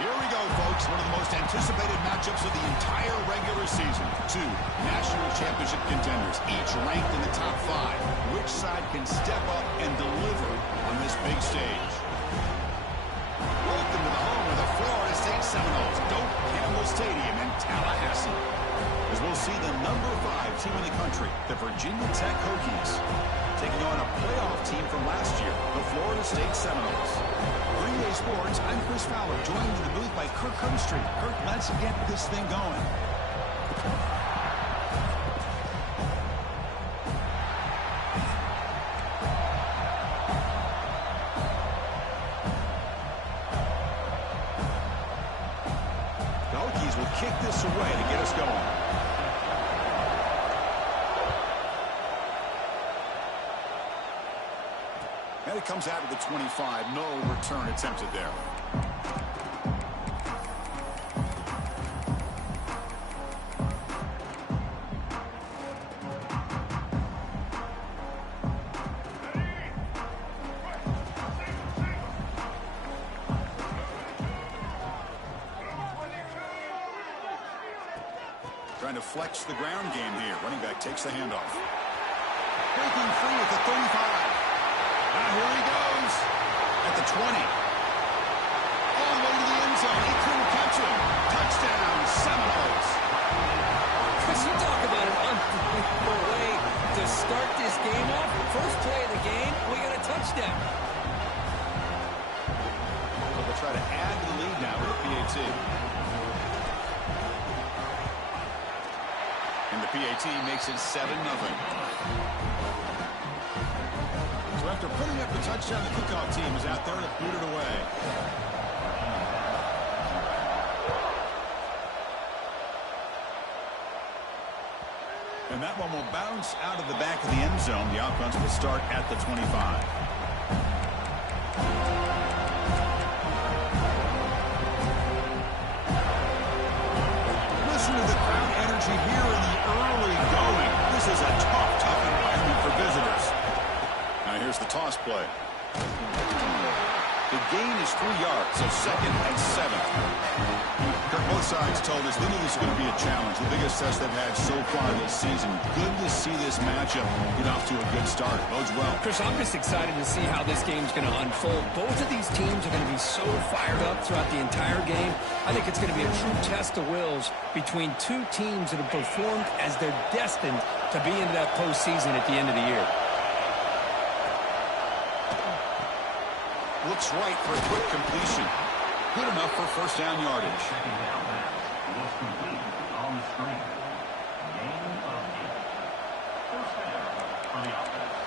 Here we go, folks. One of the most anticipated matchups of the entire regular season. Two national championship contenders, each ranked in the top 5. Which side can step up and deliver on this big stage? Welcome to the home of the Florida State Seminoles, Doak Campbell Stadium in Tallahassee. As we'll see the number 5 team in the country, the Virginia Tech Hokies, taking on a playoff team from last year, the Florida State Seminoles. Green Sports, I'm Chris Fowler, joined in the booth by Kirk Herbstreit. Kirk, let's get this thing going. The Hokies will kick this away to get us going. And it comes out of the 25. No return attempted there. Trying to flex the ground game here. Running back takes the handoff. Breaking free at the 35. Here he goes at the 20. All the way to the end zone. He couldn't catch him. Touchdown, Seminoles. Chris, you talk about an unbelievable way to start this game off. First play of the game, we got a touchdown. So they'll try to add to the lead now with a PAT. And the PAT makes it 7-0. So after putting up the touchdown, the kickoff team is out there to boot it away. And that one will bounce out of the back of the end zone. The offense will start at the 25. Listen to the crowd energy here in the early going. This is a tough environment for visitors. Now here's the toss play. The gain is 3 yards, so 2nd and 7. Both sides told us they knew this was going to be a challenge, the biggest test they've had so far this season. Good to see this matchup get off to a good start. Bodes well. Chris, I'm just excited to see how this game's going to unfold. Both of these teams are going to be so fired up throughout the entire game. I think it's going to be a true test of wills between two teams that have performed as they're destined to be into that postseason at the end of the year. Looks right for a quick completion. Good enough for first down yardage. Was completed on the screen. Gain of 8. First down for the offense.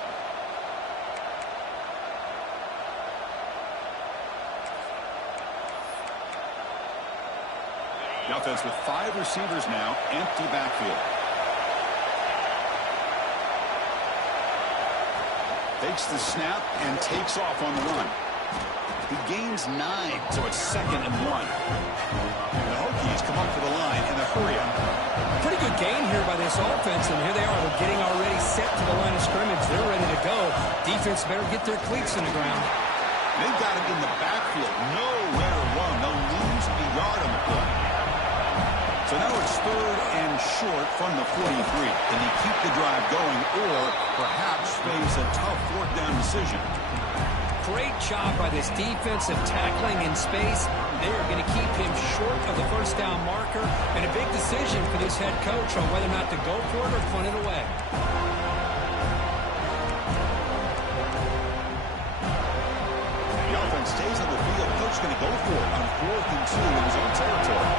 The offense with 5 receivers now, empty backfield. Takes the snap and takes off on the run. He gains 9, so it's 2nd and 1. And the Hokies come up to the line in a hurry-up. Pretty good gain here by this offense, and here they are. They're getting already set to the line of scrimmage. They're ready to go. Defense better get their cleats in the ground. They've got him in the backfield. Nowhere to run. They'll lose a yard on the play. So now it's 3rd and short from the 43. Can he keep the drive going or perhaps face a tough 4th down decision? Great job by this defensive tackling in space. They are going to keep him short of the first down marker, and a big decision for this head coach on whether or not to go for it or punt it away. The offense stays on the field. Coach going to go for it on 4th and 2 in his own territory.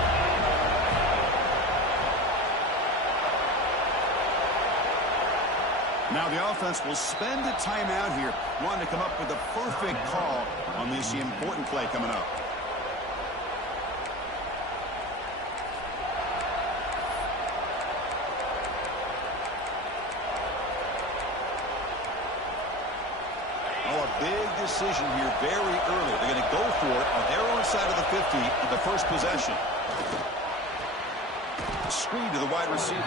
Now the offense will spend a timeout here, wanting to come up with the perfect call on this important play coming up. Oh, a big decision here very early. They're going to go for it on their own side of the 50 on the first possession. Screen to the wide receiver.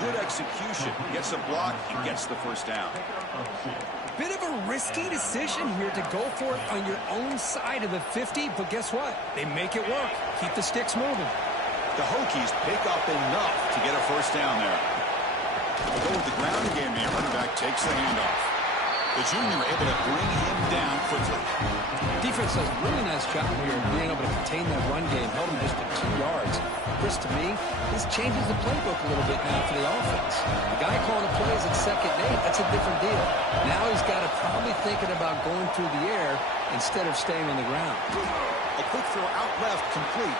Good execution. Gets a block and gets the first down. Bit of a risky decision here to go for it on your own side of the 50, but guess what? They make it work. Keep the sticks moving. The Hokies pick up enough to get a first down there. We'll go with the ground game here. Running back takes the handoff. The junior able to bring him down quickly. Defense does a really nice job here of being able to contain that run game. Held him just to 2 yards. Chris, to me, this changes the playbook a little bit now for the offense. The guy calling the plays at 2nd and 8, that's a different deal. Now he's got to probably thinking about going through the air instead of staying on the ground. A quick throw out left, complete.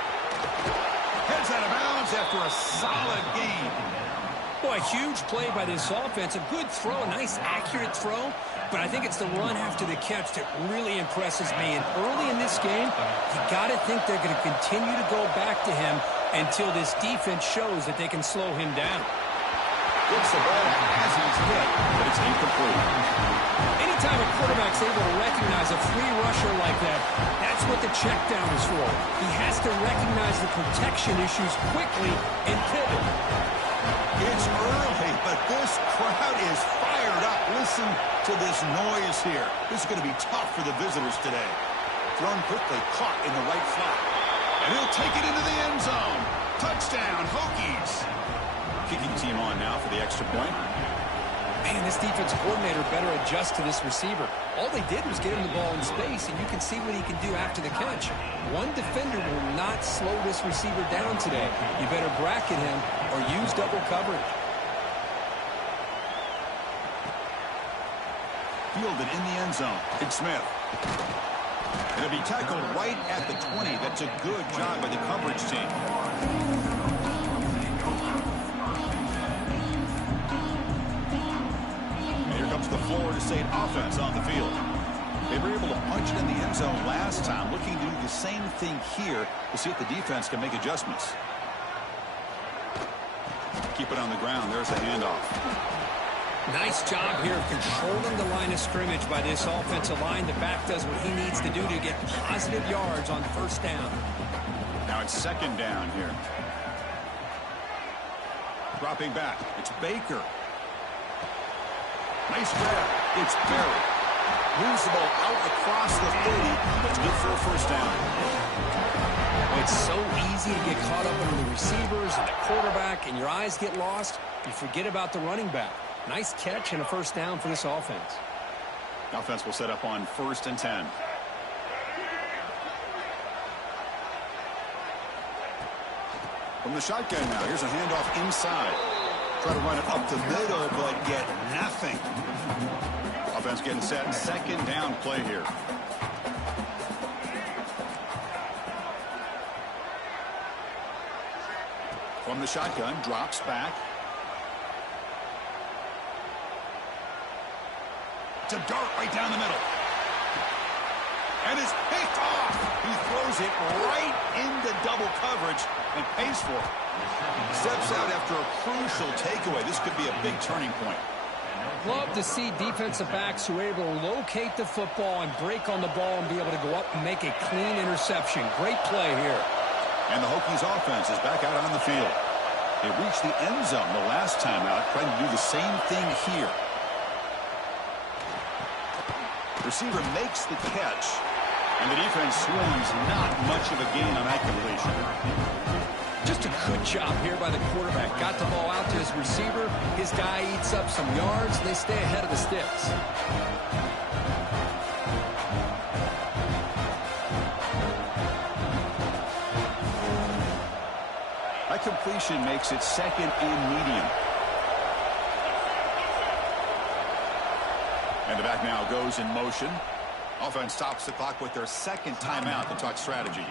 Heads out of bounds after a solid gain. Boy, a huge play by this offense. A good throw, a nice accurate throw. But I think it's the run after the catch that really impresses me. And early in this game, you got to think they're going to continue to go back to him until this defense shows that they can slow him down. Gets the ball as he's hit, but it's incomplete. Anytime a quarterback's able to recognize a free rusher like that, that's what the check down is for. He has to recognize the protection issues quickly and pivot. It's early, but this crowd is fired up. Listen to this noise here. This is going to be tough for the visitors today. Thrown quickly, caught in the right flat. And he'll take it into the end zone. Touchdown, Hokies. Kicking team on now for the extra point. Man, this defense coordinator better adjust to this receiver. All they did was get him the ball in space, and you can see what he can do after the catch. One defender will not slow this receiver down today. You better bracket him or use double coverage. Fielded in the end zone. Big Smith. It'll be tackled right at the 20. That's a good job by the coverage team. The Florida State offense on the field. They were able to punch it in the end zone last time, looking to do the same thing here to see if the defense can make adjustments. Keep it on the ground. There's the handoff. Nice job here of controlling the line of scrimmage by this offensive line. The back does what he needs to do to get positive yards on first down. Now it's 2nd down here. Dropping back. It's Baker. Nice grab. It's Barry. Moves the ball out across the 30. That's good for a first down. It's so easy to get caught up on the receivers and the quarterback, and your eyes get lost. You forget about the running back. Nice catch and a first down for this offense. The offense will set up on 1st and 10. From the shotgun now. Here's a handoff inside. Try to run it up the middle, but get nothing. Offense getting set. 2nd down play here. From the shotgun, drops back. To dart right down the middle. And it's picked off. He throws it right into double coverage and pays for it. Steps out after a crucial takeaway. This could be a big turning point. Love to see defensive backs who are able to locate the football and break on the ball and be able to go up and make a clean interception. Great play here. And the Hokies offense is back out on the field. They reached the end zone the last time out, trying to do the same thing here. Receiver makes the catch, and the defense swarms not much of a gain on that completion. Just a good job here by the quarterback. Got the ball out to his receiver. His guy eats up some yards, and they stay ahead of the sticks. That completion makes it 2nd and medium. And the back now goes in motion. Offense stops the clock with their 2nd timeout to talk strategy.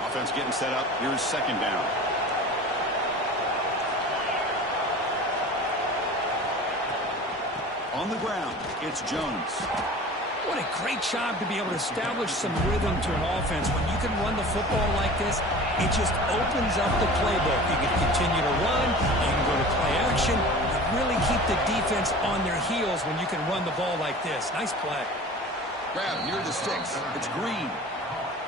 Offense getting set up. Here's 2nd down. On the ground, it's Jones. What a great job to be able to establish some rhythm to an offense. When you can run the football like this, it just opens up the playbook. You can continue to run. You can go to play action. You really keep the defense on their heels when you can run the ball like this. Nice play. Grab near the sticks. It's Green.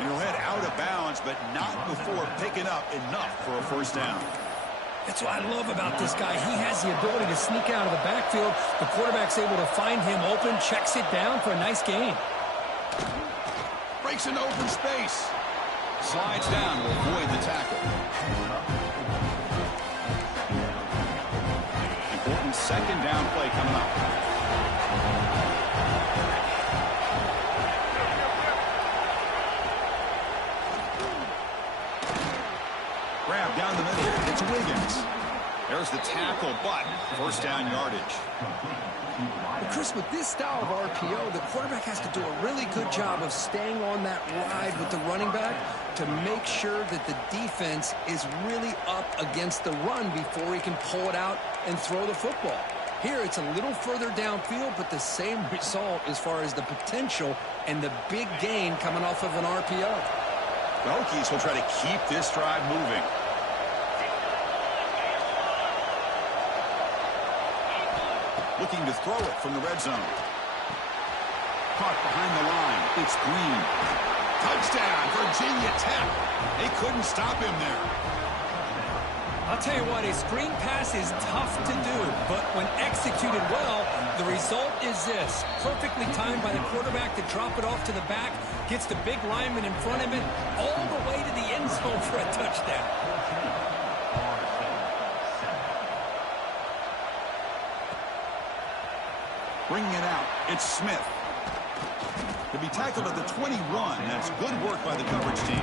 And he'll head out of bounds, but not before picking up enough for a first down. That's what I love about this guy. He has the ability to sneak out of the backfield. The quarterback's able to find him open, checks it down for a nice gain. Breaks into open space. Slides down to avoid the tackle. Important second down play coming up. Grab down the middle. It's Wiggins. There's the tackle, but first down yardage. Well, Chris, with this style of RPO, the quarterback has to do a really good job of staying on that ride with the running back to make sure that the defense is really up against the run before he can pull it out and throw the football. Here, it's a little further downfield, but the same result as far as the potential and the big gain coming off of an RPO. The Hokies will try to keep this drive moving. Looking to throw it from the red zone. Caught behind the line. It's Green. Touchdown, Virginia Tech. They couldn't stop him there. I'll tell you what, a screen pass is tough to do, but when executed well, the result is this. Perfectly timed by the quarterback to drop it off to the back, gets the big lineman in front of it, all the way to the end zone for a touchdown. Bringing it out, it's Smith. To be tackled at the 21, that's good work by the coverage team.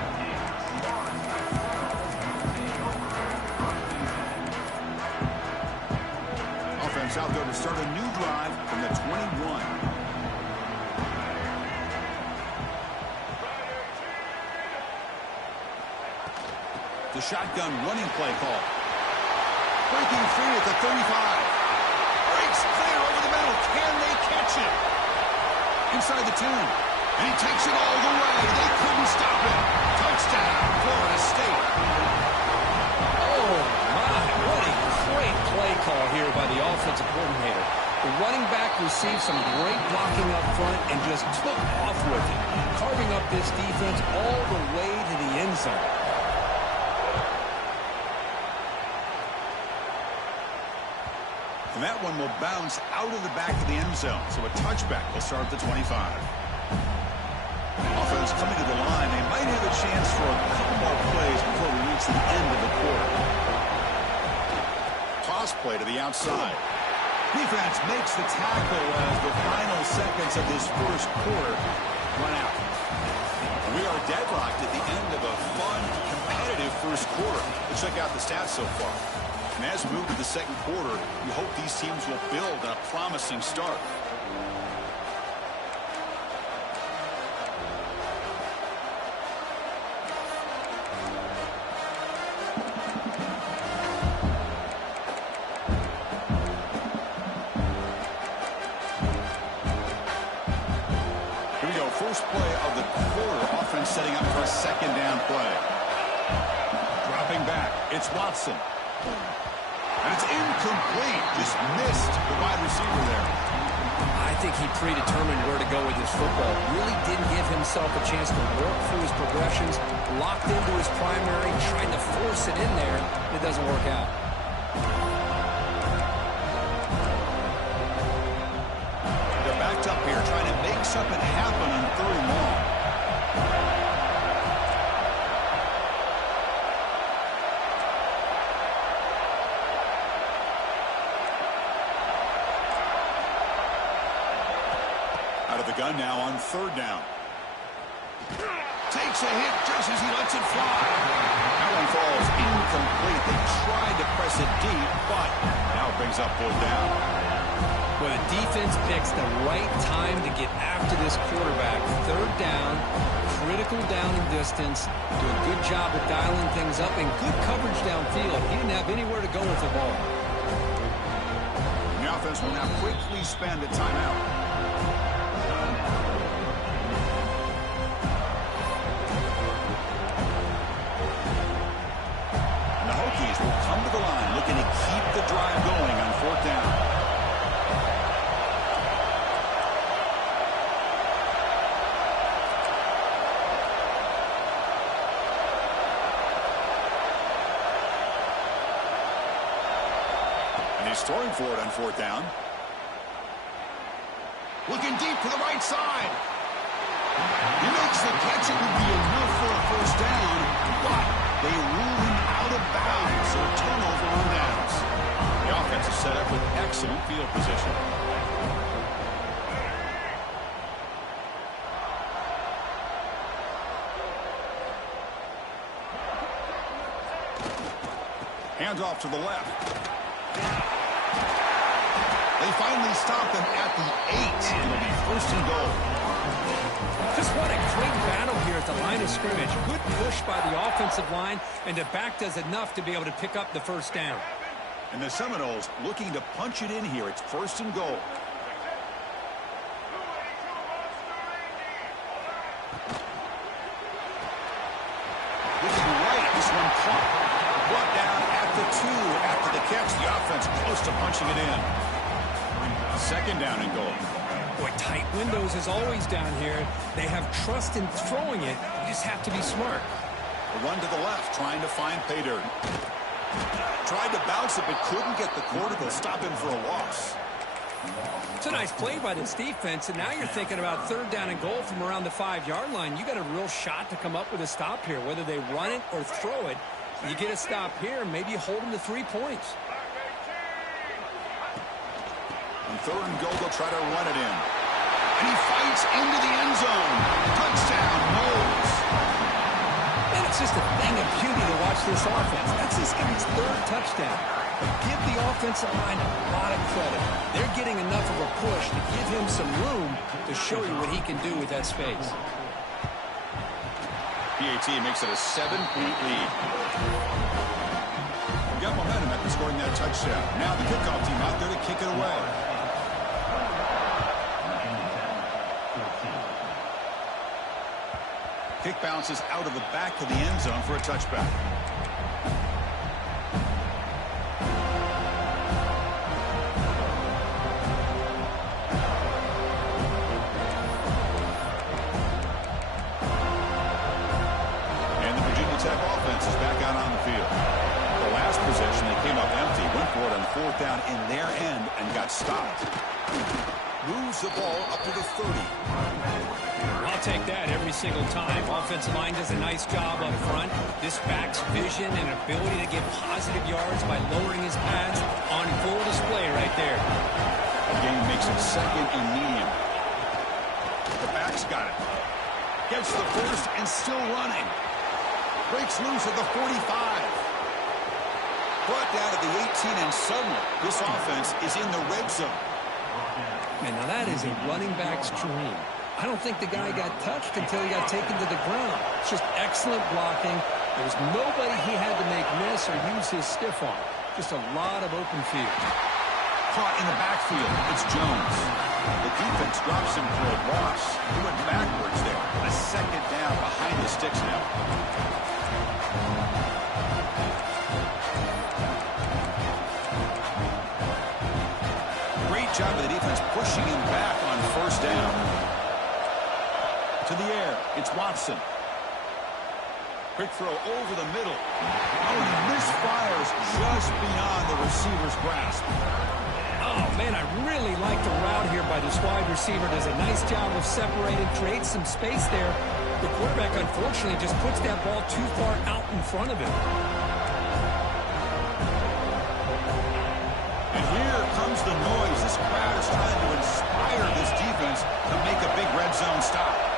Offense out there to start a new drive from the 21. The shotgun running play call. Breaking free at the 35. Breaks clear over the middle. Can they catch it? Inside the 2. And he takes it all the way. They couldn't stop him. Touchdown, Florida State. Oh, my. What a great play call here by the offensive coordinator. The running back received some great blocking up front and just took off with it, carving up this defense all the way to the end zone. And that one will bounce out of the back of the end zone. So a touchback will start at the 25. Offense coming to the line. They might have a chance for a couple more plays before we reach the end of the quarter. Toss play to the outside. Defense makes the tackle as the final seconds of this first quarter run out. We are deadlocked at the end of a fun, competitive first quarter. Let's check out the stats so far. And as we move to the second quarter, we hope these teams will build on a promising start. Here we go, first play of the quarter. Offense setting up for a second down play. Dropping back, it's Watson. And it's incomplete. Just missed the wide receiver there. I think he predetermined where to go with his football. Really didn't give himself a chance to work through his progressions. Locked into his primary, tried to force it in there. It doesn't work out. They're backed up here, trying to make something happen on third and long. Gun now on third down. Takes a hit just as he lets it fly. That one falls incomplete. They tried to press it deep, but now it brings up fourth down. Well, the defense picks the right time to get after this quarterback. Third down, critical down and distance. Do a good job of dialing things up and good coverage downfield. He didn't have anywhere to go with the ball. The offense will now quickly spend a timeout. Will come to the line, looking to keep the drive going on fourth down. he's throwing for it on fourth down. Looking deep to the right side. He makes the catch. It would be enough for a first down, but they rule him out of bounds. So a turnover on downs. The offense is set up with excellent field position. Hands off to the left. They finally stop them at the 8. It'll be first and goal. Just what a great battle here at the line of scrimmage. Good push by the offensive line, and the back does enough to be able to pick up the first down. And the Seminoles looking to punch it in here. It's first and goal. Looking right, this one caught. Brought down at the 2 after the catch. The offense close to punching it in. Second down and goal. Boy, tight windows as always down here. They have trust in throwing it. You just have to be smart. A run to the left, trying to find pay dirt. Tried to bounce it, but couldn't get the quarter to stop him for a loss. It's a nice play by this defense, and now you're thinking about third down and goal from around the 5-yard line. You got a real shot to come up with a stop here, whether they run it or throw it. You get a stop here, maybe you hold them to 3 points. On third and goal, they'll try to run it in. And he fights into the end zone. Touchdown, Noles. And it's just a thing of beauty to watch this offense. That's this guy's 3rd touchdown. But give the offensive line a lot of credit. They're getting enough of a push to give him some room to show you what he can do with that space. PAT makes it a 7-point lead. We've got momentum after scoring that touchdown. Now the kickoff team out there to kick it away. Kick bounces out of the back of the end zone for a touchback. And the Virginia Tech offense is back out on the field. The last possession, they came up empty, went for it on fourth down in their end and got stopped. Moves the ball up to the 30. I'll take that every single time. Offensive line does a nice job up front. This back's vision and ability to get positive yards by lowering his pads on full display right there. The game makes it second and medium. The back's got it. Gets the first and still running. Breaks loose at the 45. Brought down at the 18, and suddenly this offense is in the red zone. And now that is a running back's dream. I don't think the guy got touched until he got taken to the ground. It's just excellent blocking. There was nobody he had to make miss or use his stiff arm. Just a lot of open field. Caught in the backfield. It's Jones. The defense drops him for a loss. He went backwards there. A second down behind the sticks now. Great job of the defense pushing him back on first down. To the air, it's Watson. Quick throw over the middle. Oh, he misfires just beyond the receiver's grasp. Oh, man, I really like the route here by this wide receiver. Does a nice job of separating, creates some space there. The quarterback, unfortunately, just puts that ball too far out in front of him. And here comes the noise. This crowd is trying to inspire this defense to make a big red zone stop.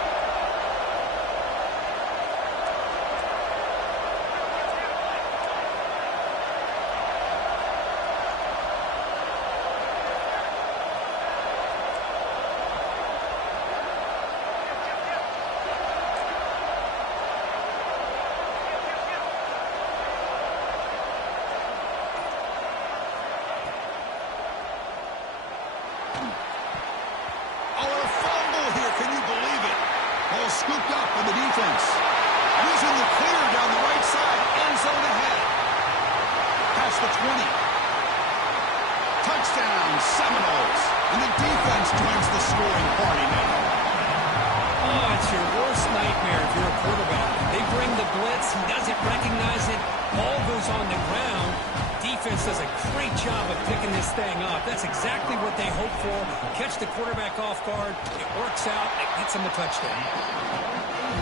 Scooped up on the defense. Using the clear down the right side. End zone ahead. Past the 20. Touchdown, Seminoles. And the defense joins the scoring party now. Oh, it's your worst nightmare if you're a quarterback. They bring the blitz. He doesn't recognize it. Ball goes on the ground. Defense does a great job of picking this thing up. That's exactly what they hope for. Catch the quarterback off guard. It works out. It gets him a touchdown.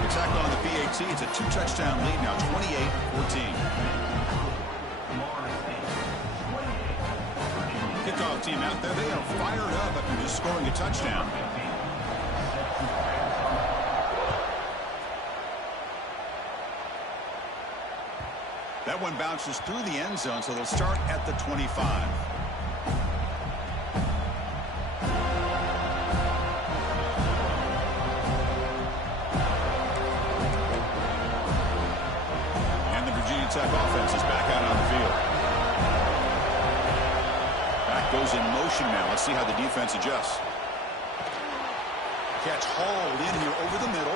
The tackle on the PAT. It's a 2-touchdown lead now, 28-14. Kickoff team out there. They are fired up after just scoring a touchdown. That one bounces through the end zone, so they'll start at the 25. And the Virginia Tech offense is back out on the field. Back goes in motion now. Let's see how the defense adjusts. Catch hauled in here over the middle.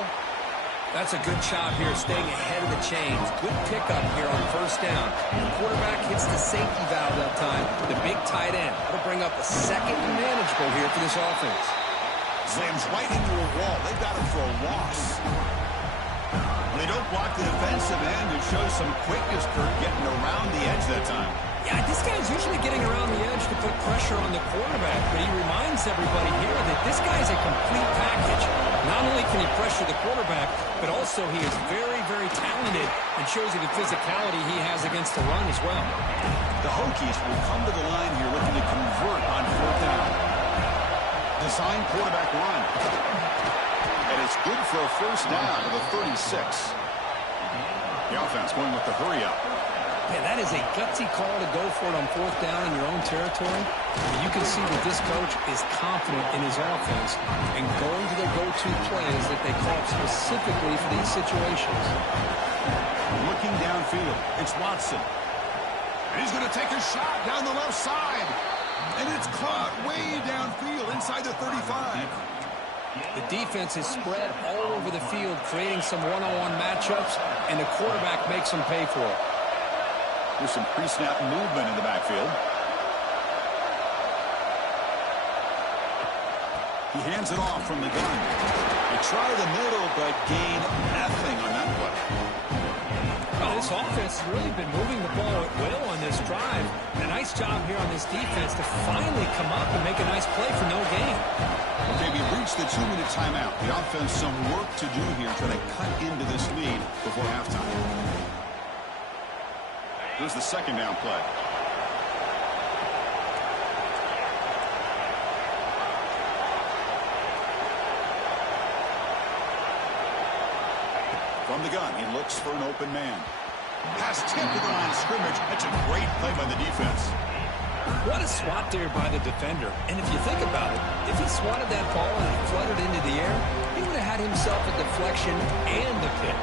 That's a good job here, staying ahead of the chains. Good pickup here on first down. The quarterback hits the safety valve that time. The big tight end. That'll bring up a second and manageable here for this offense. Slams right into a wall. They've got him for a loss. When they don't block the defensive end, it shows some quickness, Kurt, getting around the edge that time. Yeah, this guy's usually getting around the edge to put pressure on the quarterback, but he reminds everybody here that this guy's a complete package. Not only can he pressure the quarterback, but also he is very, very talented and shows you the physicality he has against the run as well. The Hokies will come to the line here looking to convert on fourth down. Design quarterback run. And it's good for a first down to the 36. The offense going with the hurry up. Yeah, that is a gutsy call to go for it on fourth down in your own territory. You can see that this coach is confident in his offense and going to their go-to plays that they call specifically for these situations. Looking downfield, it's Watson. And he's going to take a shot down the left side. And it's caught way downfield inside the 35. The defense is spread all over the field, creating some one-on-one matchups, and the quarterback makes them pay for it. There's some pre-snap movement in the backfield. He hands it off from the gun. They try the middle, but gain nothing on that play. Well, this offense has really been moving the ball at will on this drive. A nice job here on this defense to finally come up and make a nice play for no gain. Okay, we've reached the 2-minute timeout. The offense some work to do here, trying to cut into this lead before halftime. Here's the second down play. From the gun, he looks for an open man. Pass tipped to the line of scrimmage. That's a great play by the defense. What a swat there by the defender. And if you think about it, if he swatted that ball and it fluttered into the air, he would have had himself a deflection and a pick.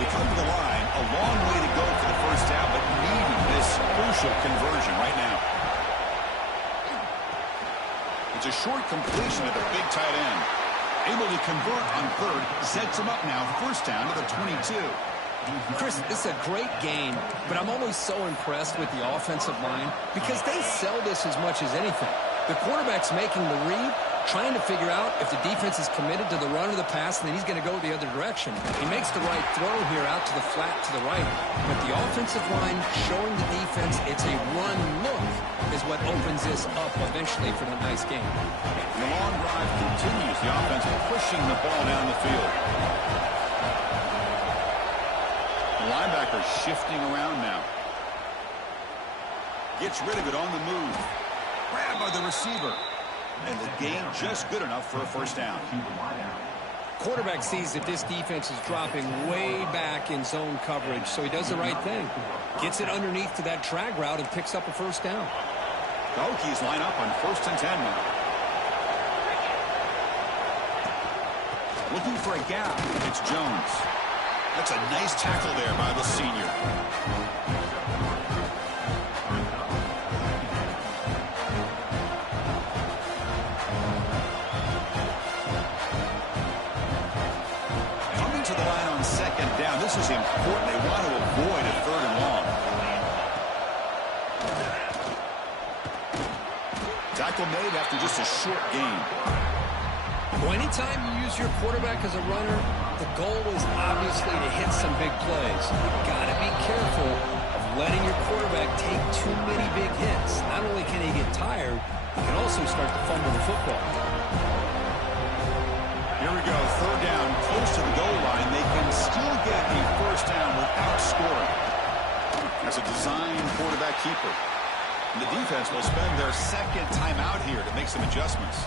They come to the line, a long way to go for the first down, but needing this crucial conversion right now. It's a short completion at the big tight end. Able to convert on third, sets him up now, first down to the 22. Chris, this is a great game, but I'm always so impressed with the offensive line because they sell this as much as anything. The quarterback's making the read, trying to figure out if the defense is committed to the run or the pass, and then he's going to go the other direction. He makes the right throw here out to the flat to the right, but the offensive line showing the defense it's a run look is what opens this up eventually for the nice game. The long drive continues. The offense pushing the ball down the field. The linebacker shifting around now. Gets rid of it on the move. Grabbed by the receiver. And the gain just good enough for a first down. Quarterback sees that this defense is dropping way back in zone coverage, so he does the right thing. Gets it underneath to that drag route and picks up a first down. The Hokies line up on 1st and 10 now. Looking for a gap. It's Jones. That's a nice tackle there by the senior. Coming to the line on second down. This is important. They want to avoid a third and long. Tackle made after just a short gain. Well, anytime you use your quarterback as a runner, the goal is obviously to hit some big plays. You've got to be careful of letting your quarterback take too many big hits. Not only can he get tired, he can also start to fumble the football. Here we go, third down, close to the goal line. They can still get a first down without scoring. As a design quarterback keeper. And the defense will spend their second timeout here to make some adjustments.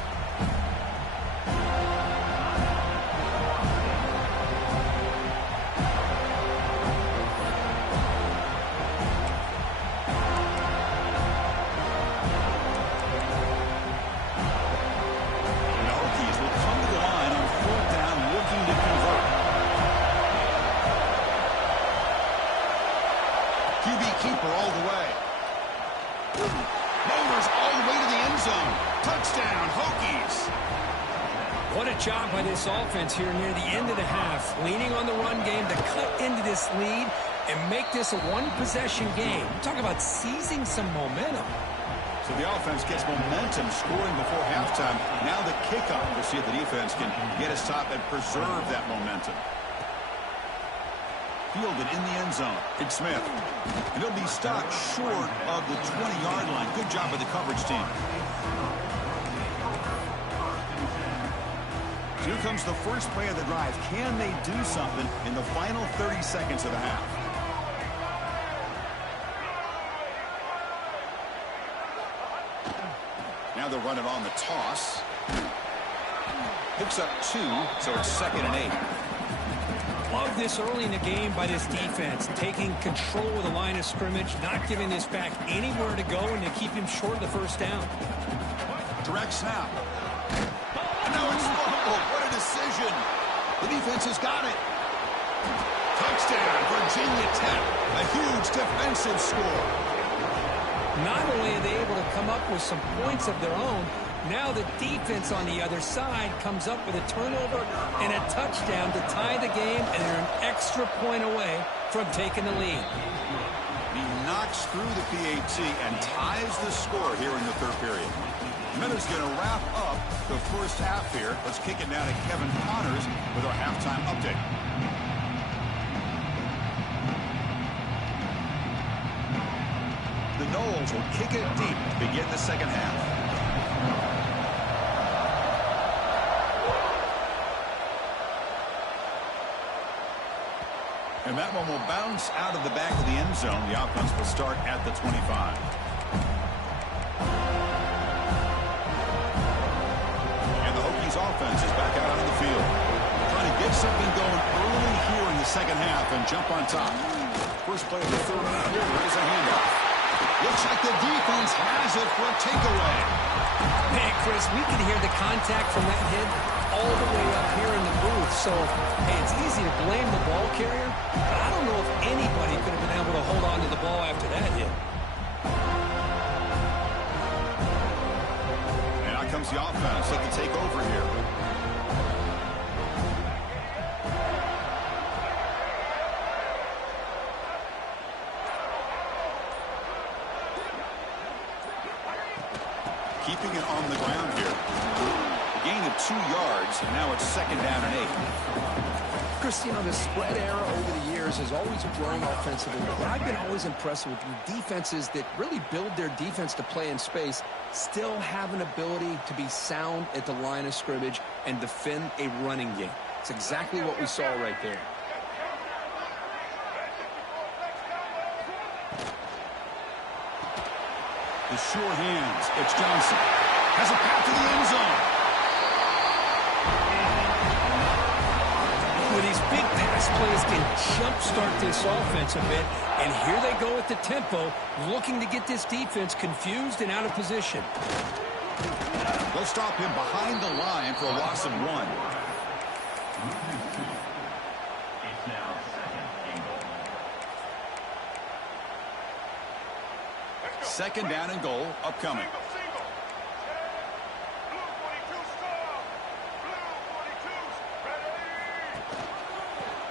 Keeper all the way. Motors all the way to the end zone. Touchdown, Hokies. What a job by this offense here near the end of the half. Leaning on the run game to cut into this lead and make this a one-possession game. Talk about seizing some momentum. So the offense gets momentum scoring before halftime. Now the kickoff. We'll see if the defense can get a stop and preserve that momentum. Fielded in the end zone. It's Smith. And he'll be stopped short of the 20-yard line. Good job by the coverage team. So here comes the first play of the drive. Can they do something in the final 30 seconds of the half? Now they'll run it on the toss. Picks up 2, so it's 2nd and 8. Love this early in the game by this defense, taking control of the line of scrimmage, not giving this back anywhere to go, and to keep him short of the first down. Direct snap. And now it's fumbled. What a decision. The defense has got it. Touchdown, Virginia Tech. A huge defensive score. Not only are they able to come up with some points of their own, now the defense on the other side comes up with a turnover and a touchdown to tie the game, and they're an extra point away from taking the lead. He knocks through the PAT and ties the score here in the third period. Miller's going to wrap up the first half here. Let's kick it now to Kevin Connors with our halftime update. The Noles will kick it deep to begin the second half. And that one will bounce out of the back of the end zone. The offense will start at the 25. And the Hokies offense is back out on the field. Trying to get something going early here in the second half and jump on top. First play of the third quarter is a handoff. Looks like the defense has it for a takeaway. Man, Chris, we can hear the contact from that hit all the way up here in the booth. So, hey, it's easy to blame the ball carrier, but I don't know if anybody could have been able to hold on to the ball after that hit. And out comes the offense. Let the take over here. Keeping it on the ground here. Gain of 2 yards, and now it's 2nd down and 8. Chris, you know, the spread era over the years has always grown offensively, but I've been always impressed with defenses that really build their defense to play in space, still have an ability to be sound at the line of scrimmage and defend a running game. It's exactly what we saw right there. The sure hands. It's Johnson. Has a path to the end zone. With these big pass plays can jumpstart this offense a bit, and here they go at the tempo, looking to get this defense confused and out of position. They'll stop him behind the line for a loss of 1. It's now 2nd and goal. 2nd down and goal upcoming.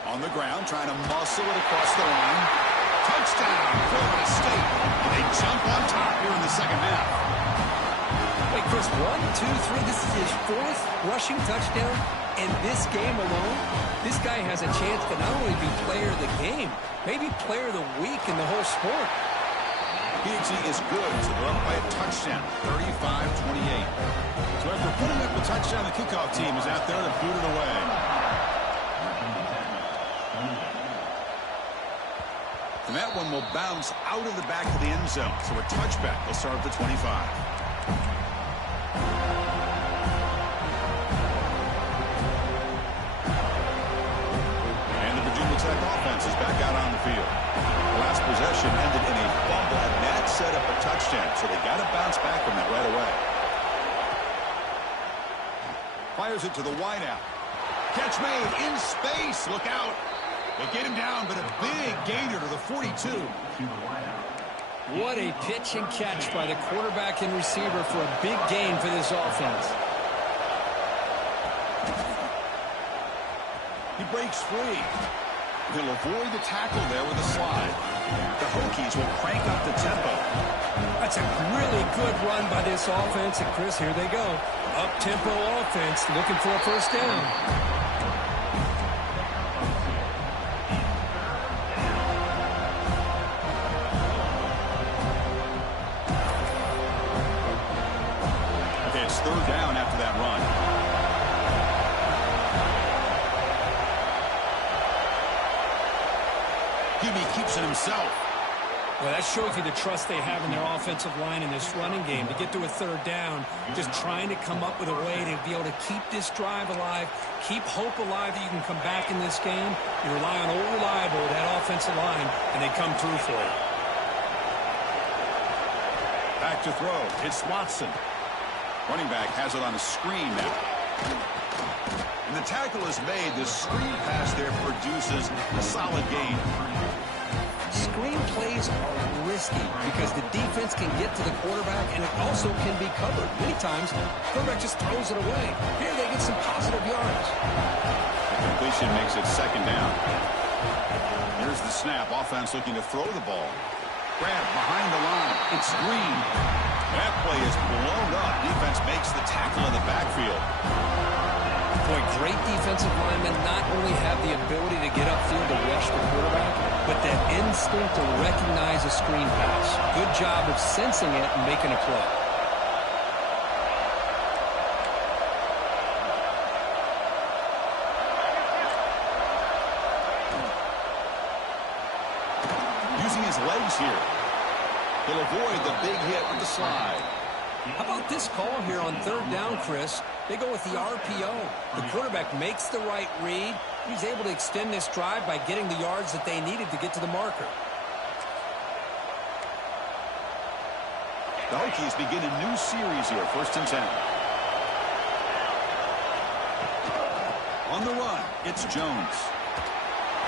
On the ground, trying to muscle it across the line. Touchdown, Florida State. And they jump on top here in the second half. Hey, right, Chris, 1, 2, 3. This is his 4th rushing touchdown. In this game alone, this guy has a chance to not only be player of the game, maybe player of the week in the whole sport. PhD is good, so they're up by a touchdown, 35-28. So after putting up a touchdown, the kickoff team is out there to boot it away. And that one will bounce out of the back of the end zone. So a touchback will start at the 25. Tech offense is back out on the field. The last possession ended in a fumble, and that set up a touchdown, so they got to bounce back from that right away. Fires it to the wideout. Catch made in space. Look out. They get him down, but a big gainer to the 42. What a pitch and catch by the quarterback and receiver for a big gain for this offense. He breaks free. He'll avoid the tackle there with a slide. The Hokies will crank up the tempo. That's a really good run by this offense. And, Chris, here they go. Up-tempo offense looking for a first down. Okay, it's 3rd down after that run. Keeps it himself. Well, that shows you the trust they have in their offensive line in this running game. To get to a 3rd down, just trying to come up with a way to be able to keep this drive alive, keep hope alive that you can come back in this game. You rely on old reliable, that offensive line, and they come through for it. Back to throw. It's Watson. Running back has it on a screen now. And the tackle is made. The screen pass there produces a solid gain. Screen plays are risky because the defense can get to the quarterback, and it also can be covered. Many times, the quarterback just throws it away. Here they get some positive yards. The completion makes it 2nd down. Here's the snap. Offense looking to throw the ball. Grab behind the line. It's Green. That play is blown up. Defense makes the tackle in the backfield. Boy, great defensive linemen not only have the ability to get upfield to rush the quarterback, but that instinct to recognize a screen pass. Good job of sensing it and making a play. Using his legs here. He'll avoid the big hit with the slide. How about this call here on 3rd down, Chris? They go with the RPO. The quarterback makes the right read. He's able to extend this drive by getting the yards that they needed to get to the marker. The Hokies begin a new series here, 1st and 10. On the run, it's Jones.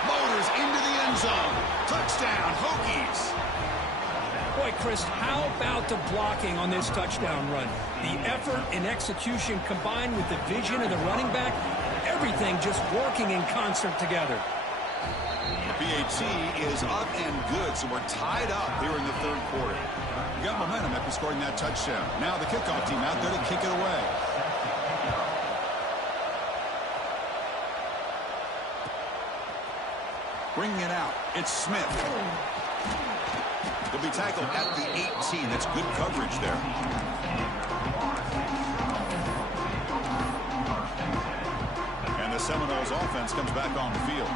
Motors into the end zone. Touchdown, Hokies. Boy, Chris, how about the blocking on this touchdown run? The effort and execution combined with the vision of the running back, everything just working in concert together. The PAT is up and good, so we're tied up here in the 3rd quarter. We got momentum after scoring that touchdown. Now the kickoff team out there to kick it away. Bringing it out, it's Smith. He'll be tackled at the 18. That's good coverage there. And the Seminoles offense comes back on the field.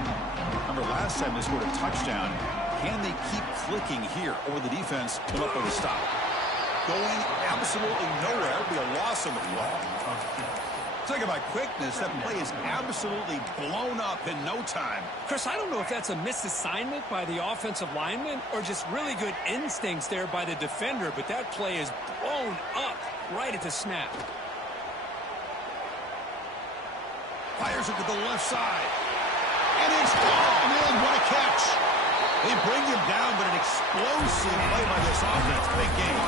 Remember, last time they scored a touchdown. Can they keep clicking here, or will the defense come up with a stop? Going absolutely nowhere. That would be a loss on the play. Talking about quickness, that play is absolutely blown up in no time. Chris, I don't know if that's a misassignment by the offensive lineman or just really good instincts there by the defender, but that play is blown up right at the snap. Fires it to the left side. And it's gone in. What a catch. They bring him down, but an explosive play by this offense. Big game.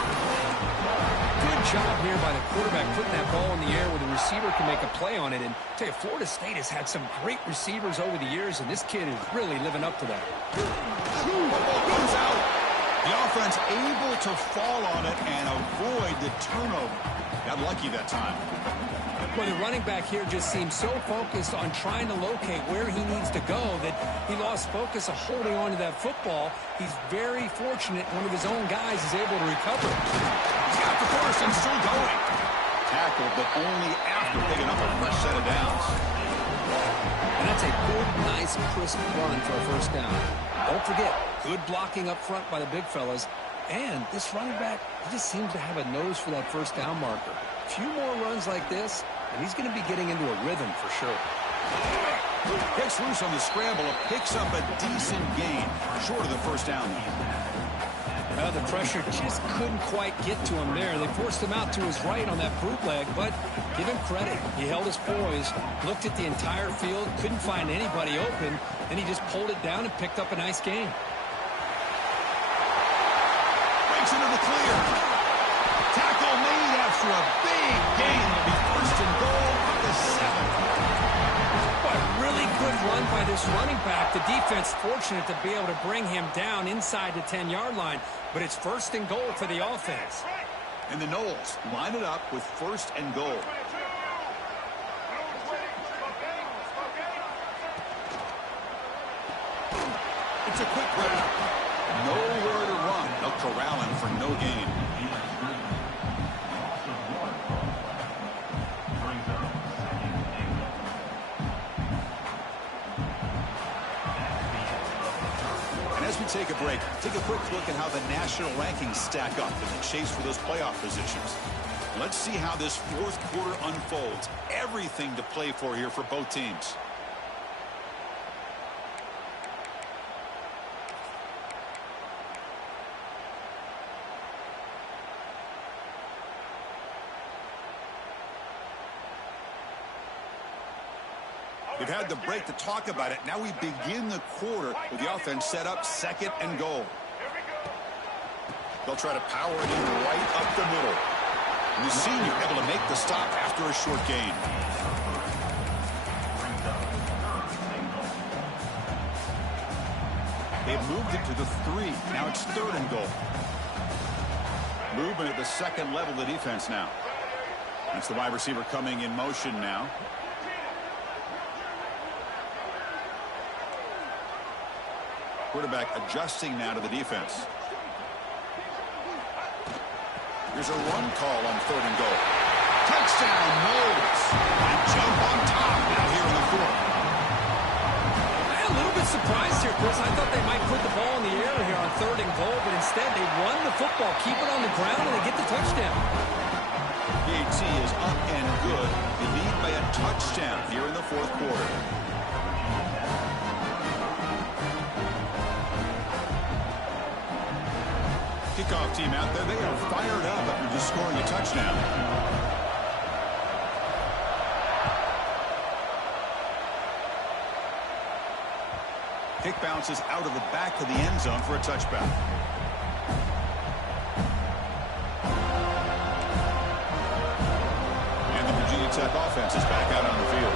Good job here by the quarterback putting that ball in the air where the receiver can make a play on it. And I tell you, Florida State has had some great receivers over the years, and this kid is really living up to that. Ball goes out. The offense able to fall on it and avoid the turnover. Got lucky that time. Well, the running back here just seems so focused on trying to locate where he needs to go that he lost focus of holding on to that football. He's very fortunate one of his own guys is able to recover. He's got the first and still going. Tackled, but only after picking up a fresh set of downs. And that's a good, nice, crisp run for a first down. Don't forget, good blocking up front by the big fellas. And this running back, he just seems to have a nose for that first down marker. A few more runs like this, and he's going to be getting into a rhythm for sure. Gets loose on the scramble, picks up a decent gain. Short of the first down, though. The pressure just couldn't quite get to him there. They forced him out to his right on that bootleg, but give him credit. He held his poise, looked at the entire field, couldn't find anybody open, and he just pulled it down and picked up a nice gain. Breaks into the clear. Tackle made after a big gain. It'll be first and goal at the 7. A really good run by this running back. The defense fortunate to be able to bring him down inside the 10-yard line, but it's first and goal for the offense. And the Knowles line it up with first and goal. It's a quick grab. Nowhere to run. They'll corral him for no gain. As we take a break, take a quick look at how the national rankings stack up in the chase for those playoff positions. Let's see how this fourth quarter unfolds. Everything to play for here for both teams. We've had the break to talk about it. Now we begin the quarter with the offense set up second and goal. They'll try to power it in right up the middle. And the senior able to make the stop after a short gain. They've moved it to the 3. Now it's third and goal. Movement at the second level of the defense now. That's the wide receiver coming in motion now. Quarterback adjusting now to the defense. Here's a run call on third and goal. Touchdown, Knowles. And jump on top now here in the fourth. A little bit surprised here, Chris. I thought they might put the ball in the air here on third and goal, but instead they run the football, keep it on the ground, and they get the touchdown. PAT is up and good. They lead by a touchdown here in the fourth quarter. Kickoff team out there. They are fired up after just scoring a touchdown. Kick bounces out of the back of the end zone for a touchback. And the Virginia Tech offense is back out on the field.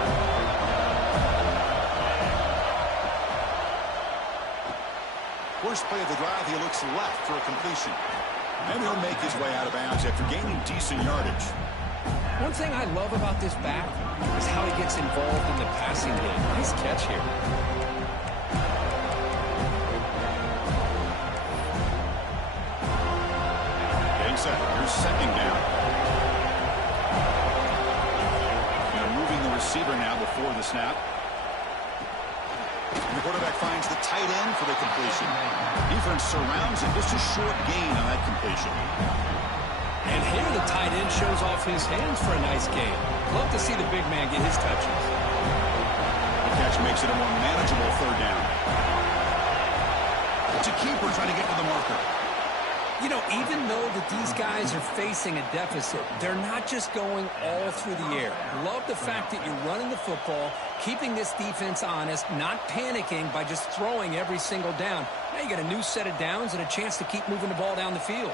First play of the drive, he looks left for a completion. And he'll make his way out of bounds after gaining decent yardage. One thing I love about this back is how he gets involved in the passing game. Nice catch here. Getting set. Here's second down. They're moving the receiver now before the snap. And the quarterback finds the tight end for the completion. Defense surrounds it. Just a short gain on that completion. And here the tight end shows off his hands for a nice gain. Love to see the big man get his touches. The catch makes it a more manageable third down. It's a keeper trying to get to the marker. You know, even though that these guys are facing a deficit, they're not just going all through the air. Love the fact that you're running the football, keeping this defense honest, not panicking by just throwing every single down. Now you got a new set of downs and a chance to keep moving the ball down the field.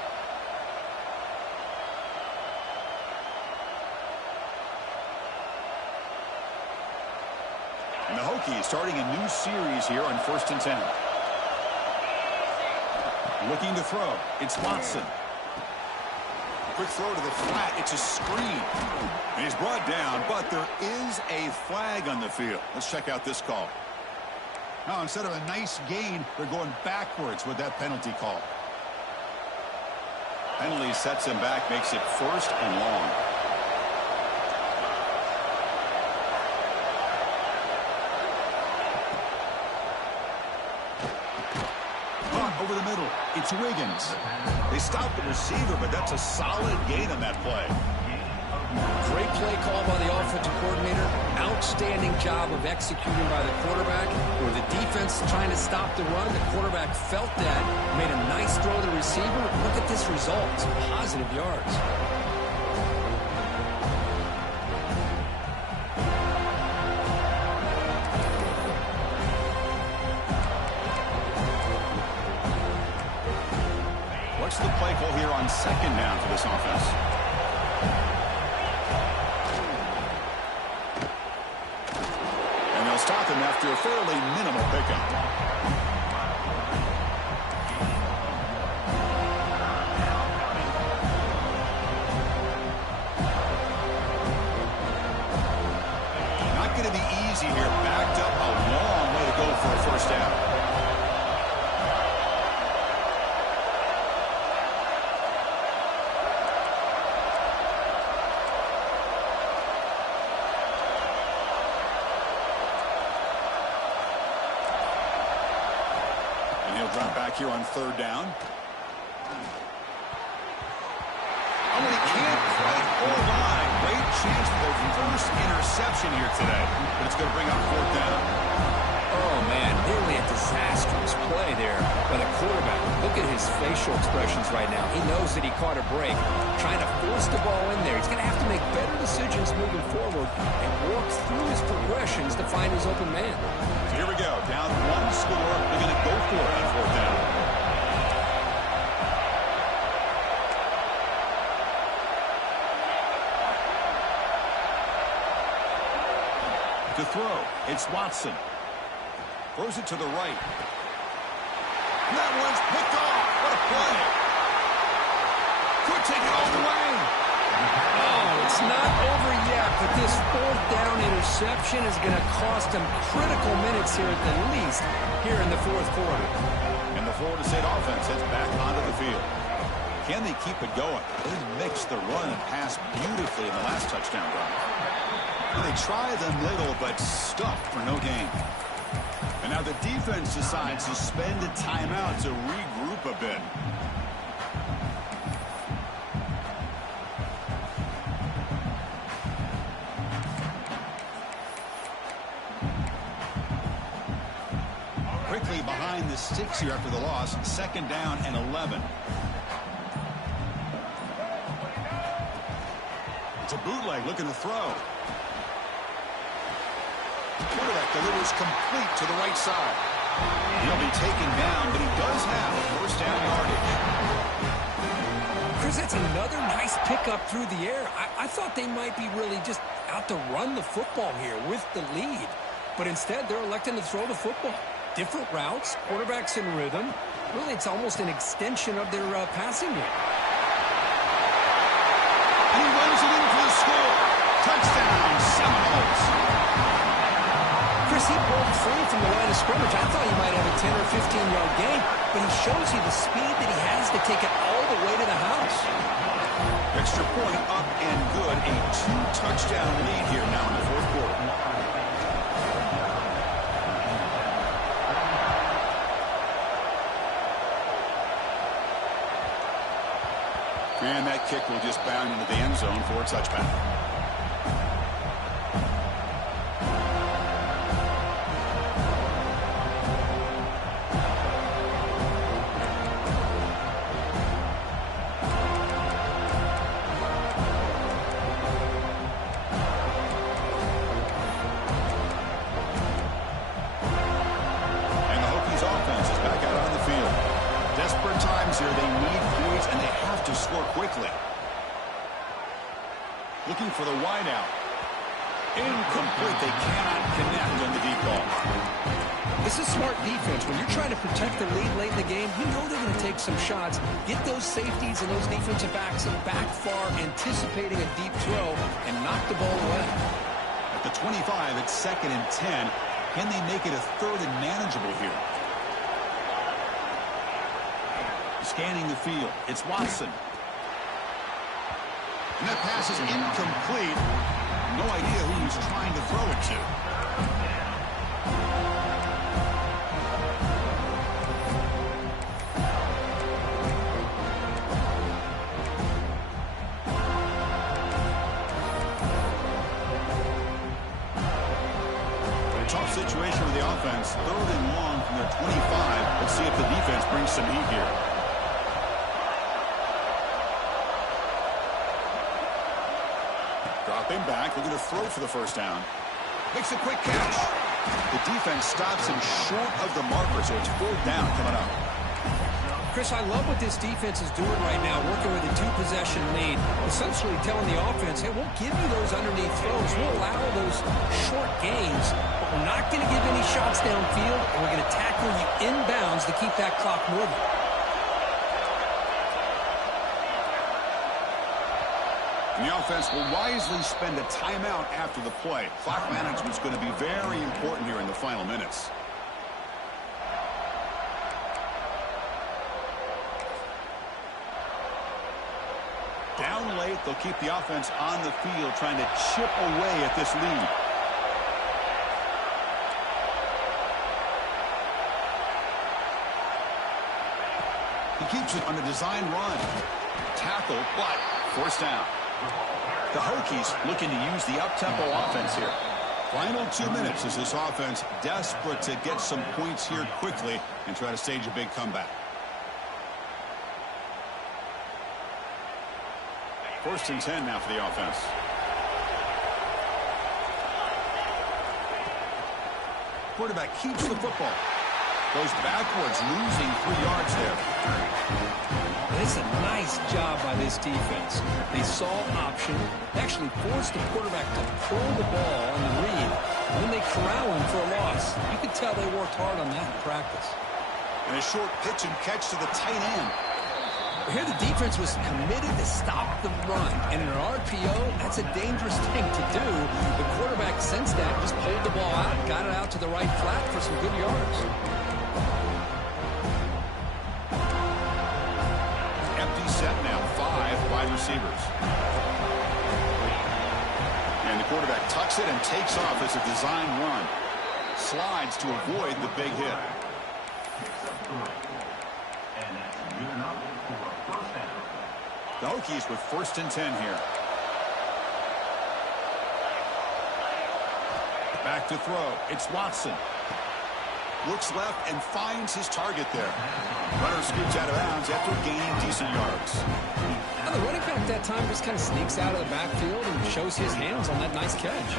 And the Hokies starting a new series here on 1st and 10. Looking to throw. It's Watson. Quick throw to the flat. It's a screen. And he's brought down, but there is a flag on the field. Let's check out this call. Now, instead of a nice gain, they're going backwards with that penalty call. Penalty sets him back, makes it 1st and long. Over the middle, it's Wiggins. They stopped the receiver, but that's a solid gain on that play. Great play call by the offensive coordinator. Outstanding job of executing by the quarterback. Where the defense trying to stop the run, the quarterback felt that, made a nice throw to the receiver. Look at this result. Positive yards. What's the play call here on 2nd down for this offense? And they'll stop him after a fairly minimal pickup. Not going to be easy here. Backed up a long way to go for a 1st down. Drop back here on 3rd down. Oh, and he can't quite hold on. Great chance for the first interception here today. But it's going to bring up 4th down. Oh, man, nearly a disastrous play there by the quarterback. Look at his facial expressions right now. He knows that he caught a break, trying to force the ball in there. He's going to have to make better decisions moving forward and work through his progressions to find his open man. So here we go. Down 1 score. They're going to go for it on 4th down. To throw, it's Watson. Throws it to the right. And that one's picked off. What a play. Could take it all the way. Oh, it's not over yet, but this 4th down interception is going to cost him critical minutes here at the least here in the 4th quarter. And the Florida State offense heads back onto the field. Can they keep it going? They mixed the run and pass beautifully in the last touchdown run. And they try the middle, but stuffed for no gain. And now the defense decides to spend a timeout to regroup a bit. Quickly behind the sticks here after the loss. 2nd down and 11. It's a bootleg looking to throw. Quarterback delivers complete to the right side. He'll be taken down, but he does have a 1st down yardage. Chris, that's another nice pickup through the air. I thought they might be really just out to run the football here with the lead. But instead, they're electing to throw the football. Different routes, quarterbacks in rhythm. Really, it's almost an extension of their passing game. And he runs it in for the score. Touchdown, Seminoles. Chris, he broke free from the line of scrimmage. I thought he might have a 10 or 15-yard gain, but he shows you the speed that he has to take it all the way to the house. Extra point up and good. A 2-touchdown lead here now in the 4th quarter. And that kick will just bound into the end zone for a touchback. Looking for the wideout. Incomplete. They cannot connect on the deep ball. This is smart defense. When you're trying to protect the lead late in the game, you know they're going to take some shots, get those safeties and those defensive backs back far, anticipating a deep throw, and knock the ball away. At the 25, it's 2nd and 10. Can they make it a 3rd and manageable here? Scanning the field. It's Watson. And that pass is incomplete. No idea who he's trying to throw it to. Tough situation for the offense. 3rd and long from their 25. Let's see if the defense brings some heat here. Dropping back, looking to throw for the first down. Makes a quick catch. The defense stops him short of the marker, so it's 4th down coming up. Chris, I love what this defense is doing right now, working with a 2-possession lead, essentially telling the offense, hey, we'll give you those underneath throws. We'll allow those short gains, but we're not going to give any shots downfield, and we're going to tackle you inbounds to keep that clock moving. And the offense will wisely spend a timeout after the play. Clock management is going to be very important here in the final minutes. Down late, they'll keep the offense on the field trying to chip away at this lead. He keeps it on a design run. Tackle, but first down. The Hokies looking to use the up-tempo offense here. Final 2 minutes as this offense desperate to get some points here quickly and try to stage a big comeback. 1st and 10 now for the offense. Quarterback keeps the football. Goes backwards, losing 3 yards there. It's a nice job by this defense. They saw option, actually forced the quarterback to pull the ball on the read, and then they corral him for a loss. You could tell they worked hard on that in practice. And a short pitch and catch to the tight end. Here the defense was committed to stop the run, and in an RPO, that's a dangerous thing to do. The quarterback sensed that, just pulled the ball out, got it out to the right flat for some good yards. Empty set now, 5 wide receivers. And the quarterback tucks it and takes off as a design run. Slides to avoid the big hit. The Hokies with 1st and 10 here. Back to throw. It's Watson. Looks left and finds his target there. Runner scoots out of bounds after gaining decent yards. And the running back that time just kind of sneaks out of the backfield and shows his hands on that nice catch.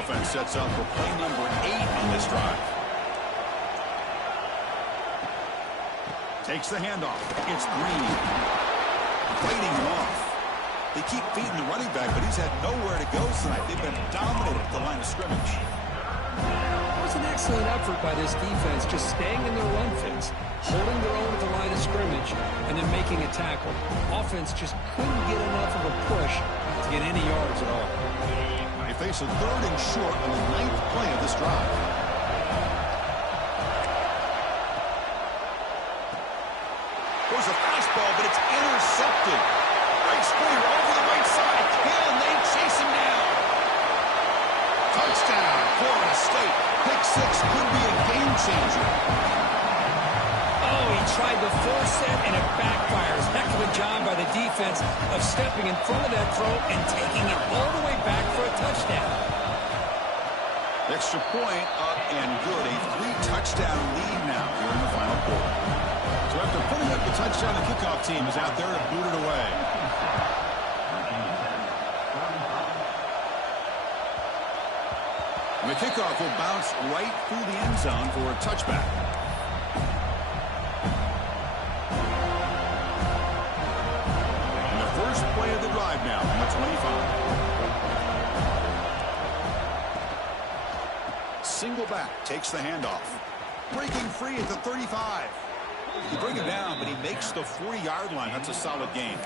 Offense sets up for play number 8 on this drive. Takes the handoff. It's Green. Fighting him off. They keep feeding the running back, but he's had nowhere to go tonight. They've been dominant at the line of scrimmage. It was an excellent effort by this defense, just staying in their run fence, holding their own at the line of scrimmage, and then making a tackle. Offense just couldn't get enough of a push to get any yards at all. They face a 3rd and short on the 9th play of this drive. There's a fastball, but it's intercepted. Right square over the right side. Can they chase him down? Touchdown, Florida State. Pick 6 could be a game changer. Oh, he tried to force it, and it backfires. Heck of a job by the defense of stepping in front of that throw and taking it all the way back for a touchdown. Extra point up and good. A 3-touchdown lead now here in the final quarter. So after putting up the touchdown, the kickoff team is out there to boot it away. And the kickoff will bounce right through the end zone for a touchback. And the first play of the drive now from the 25. single back, takes the handoff. Breaking free at the 35. You bring him down, but he makes the 40-yard line. That's a solid gain.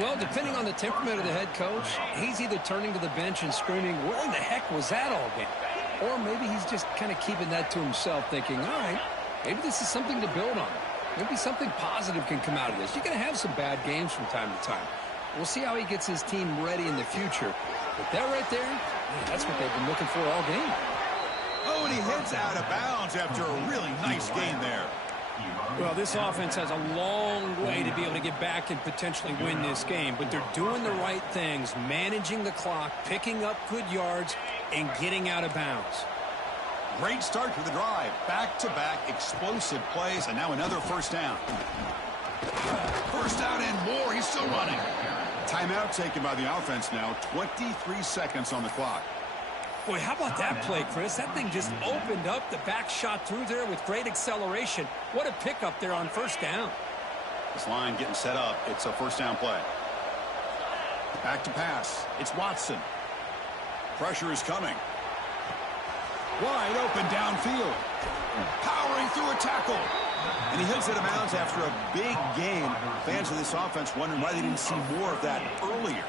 Well, depending on the temperament of the head coach, he's either turning to the bench and screaming, where in the heck was that all game? Or maybe he's just kind of keeping that to himself, thinking, all right, maybe this is something to build on. Maybe something positive can come out of this. You're going to have some bad games from time to time. We'll see how he gets his team ready in the future. But that right there, man, that's what they've been looking for all game. Oh, and he heads out of bounds after a really nice gain there. Well, this offense has a long way to be able to get back and potentially win this game, but they're doing the right things, managing the clock, picking up good yards, and getting out of bounds. Great start to the drive. Back-to-back explosive plays, and now another first down. First down and more. He's still running. Timeout taken by the offense now. 23 seconds on the clock. Boy, how about that play, Chris? That thing just opened up. The back shot through there with great acceleration. What a pickup there on first down. This line getting set up. It's a first down play. Back to pass. It's Watson. Pressure is coming. Wide open downfield. Powering through a tackle. And he hits it out of bounds after a big gain. Fans of this offense wondering why they didn't see more of that earlier.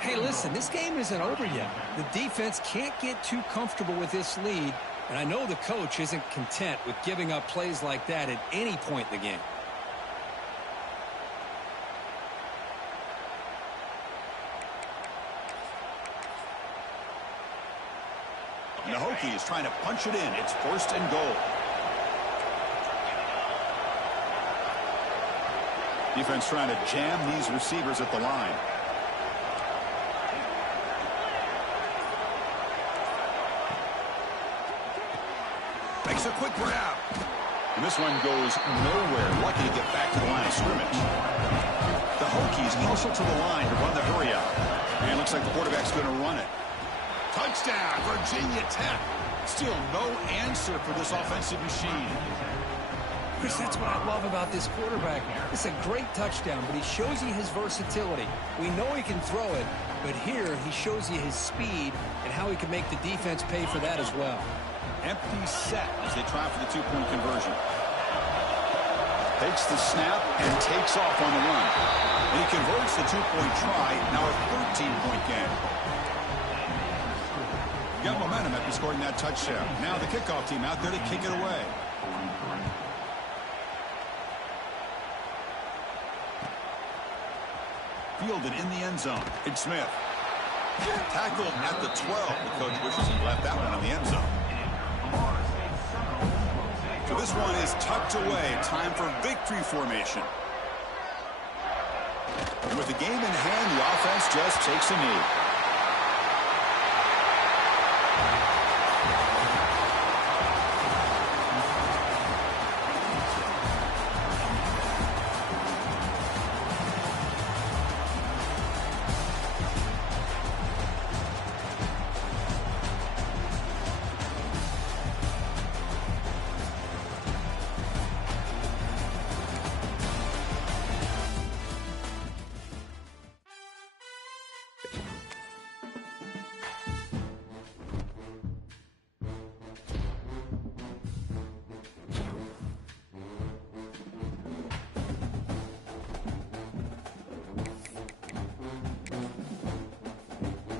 Hey, listen, this game isn't over yet. The defense can't get too comfortable with this lead, and I know the coach isn't content with giving up plays like that at any point in the game. And the Hokie is trying to punch it in. It's first and goal. Defense trying to jam these receivers at the line. Makes a quick grab. And this one goes nowhere. Lucky to get back to the line of scrimmage. The Hokies hustle to the line to run the hurry out. And looks like the quarterback's going to run it. Touchdown, Virginia Tech. Still no answer for this offensive machine. Chris, that's what I love about this quarterback. It's a great touchdown, but he shows you his versatility. We know he can throw it, but here he shows you his speed and how he can make the defense pay for that as well. Empty set as they try for the two-point conversion. Takes the snap and takes off on the run. And he converts the two-point try, now a 13-point game. Got momentum after scoring that touchdown. Now the kickoff team out there to kick it away. Fielded in the end zone. It's Smith. Tackled at the 12. The coach wishes he left that one in the end zone. So this one is tucked away. Time for victory formation. And with the game in hand, the offense just takes a knee.